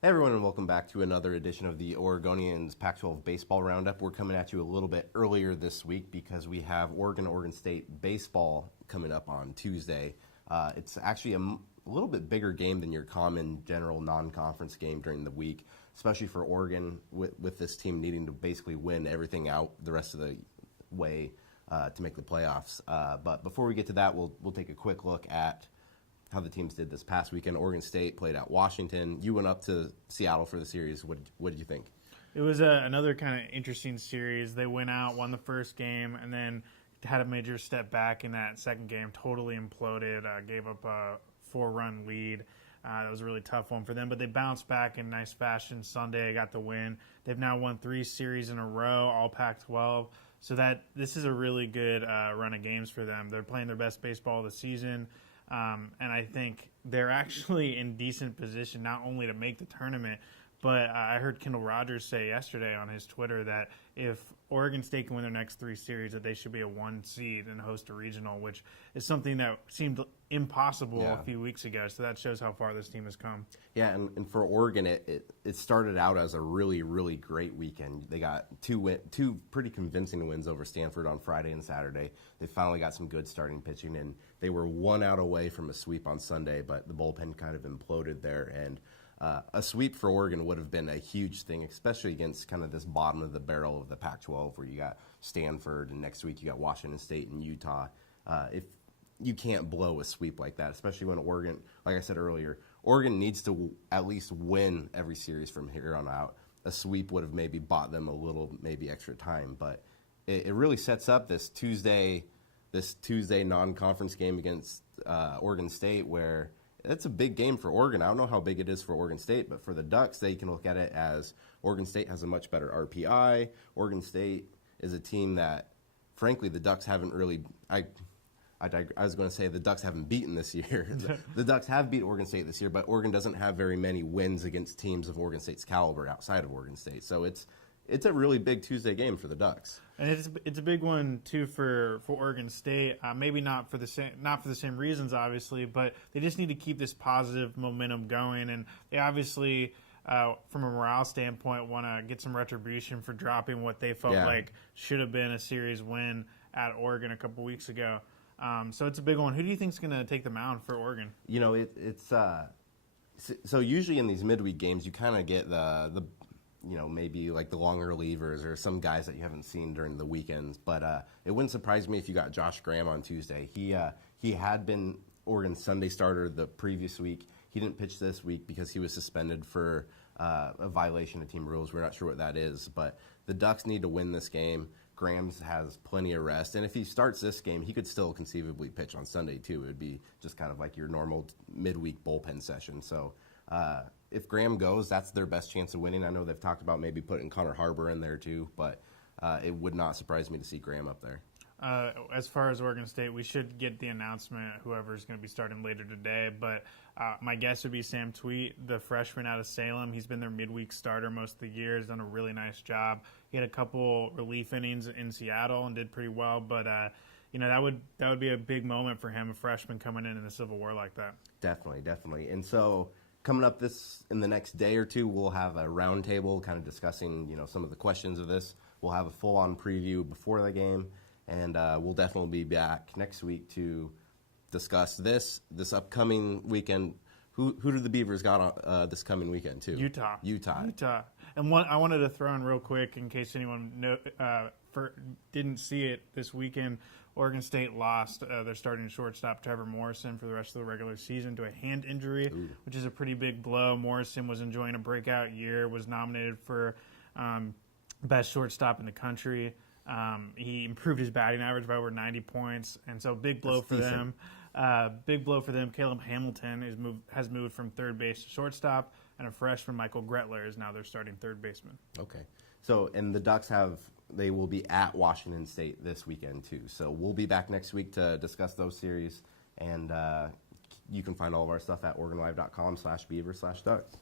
Hey everyone, and welcome back to another edition of the Oregonians Pac-12 Baseball Roundup. We're coming at you a little bit earlier this week because we have Oregon State baseball coming up on Tuesday. It's actually a little bit bigger game than your common general non-conference game during the week, especially for Oregon with this team needing to basically win everything out the rest of the way to make the playoffs. But before we get to that, we'll take a quick look at how the teams did this past weekend. Oregon State played at Washington. You went up to Seattle for the series. What did you think? It was another kind of interesting series. They went out, won the first game, and then had a major step back in that second game. Totally imploded, gave up a 4-run lead. That was a really tough one for them, but they bounced back in nice fashion. Sunday, got the win. They've now won 3 series in a row, all Pac-12. So this is a really good run of games for them. They're playing their best baseball of the season. And I think they're actually in decent position not only to make the tournament, but I heard Kendall Rogers say yesterday on his Twitter that if Oregon State can win their next 3 series, that they should be a 1 seed and host a regional, which is something that seemed impossible a few weeks ago. So that shows how far this team has come. Yeah, and for Oregon, it started out as a really, really great weekend. They got two pretty convincing wins over Stanford on Friday and Saturday. They finally got some good starting pitching, and they were 1 out away from a sweep on Sunday, but the bullpen kind of imploded there. And a sweep for Oregon would have been a huge thing, especially against kind of this bottom of the barrel of the Pac-12 where you got Stanford and next week you got Washington State and Utah. If you can't blow a sweep like that, especially when Oregon, like I said earlier, Oregon needs to at least win every series from here on out. A sweep would have maybe bought them a little maybe extra time, but it really sets up this Tuesday non-conference game against Oregon State where it's a big game for Oregon. I don't know how big it is for Oregon State, but for the Ducks, they can look at it as Oregon State has a much better RPI. Oregon State is a team that, frankly, the Ducks haven't really I was going to say the Ducks haven't beaten this year. The Ducks have beat Oregon State this year, but Oregon doesn't have very many wins against teams of Oregon State's caliber outside of Oregon State. So it's a really big Tuesday game for the Ducks. And it's a big one too for Oregon State. Maybe not for the same reasons, obviously, but they just need to keep this positive momentum going. And they obviously, from a morale standpoint, want to get some retribution for dropping what they felt like should have been a series win at Oregon a couple weeks ago. So it's a big one. Who do you think is going to take the mound for Oregon? You know, it's so usually in these midweek games, you kind of get the maybe like the longer relievers or some guys that you haven't seen during the weekends. But it wouldn't surprise me if you got Josh Graham on Tuesday. He had been Oregon's Sunday starter the previous week. He didn't pitch this week because he was suspended for a violation of team rules. We're not sure what that is. But the Ducks need to win this game. Graham has plenty of rest. And if he starts this game, he could still conceivably pitch on Sunday, too. It would be just kind of like your normal midweek bullpen session. So if Graham goes, that's their best chance of winning. I know they've talked about maybe putting Connor Harbor in there, too. But it would not surprise me to see Graham up there. As far as Oregon State, we should get the announcement, whoever's going to be starting later today. But my guess would be Sam Tweet, the freshman out of Salem. He's been their midweek starter most of the year. He's done a really nice job. He had a couple relief innings in Seattle and did pretty well. But that would be a big moment for him, a freshman coming in the Civil War like that. Definitely. And so coming up in the next day or two, we'll have a roundtable kind of discussing some of the questions of this. We'll have a full-on preview before the game. And we'll definitely be back next week to discuss this upcoming weekend. Who do the Beavers got this coming weekend, too? Utah. And I wanted to throw in real quick, in case anyone didn't see it this weekend, Oregon State lost their starting shortstop, Trevor Morrison, for the rest of the regular season to a hand injury, which is a pretty big blow. Morrison was enjoying a breakout year, was nominated for best shortstop in the country. He improved his batting average by over 90 points, and so big blow for them. Big blow for them. Caleb Hamilton has moved from third base to shortstop, and a freshman, Michael Gretler, is now their starting third baseman. Okay. So, and the Ducks they will be at Washington State this weekend, too. So we'll be back next week to discuss those series, and you can find all of our stuff at OregonLive.com/Beaver/Ducks.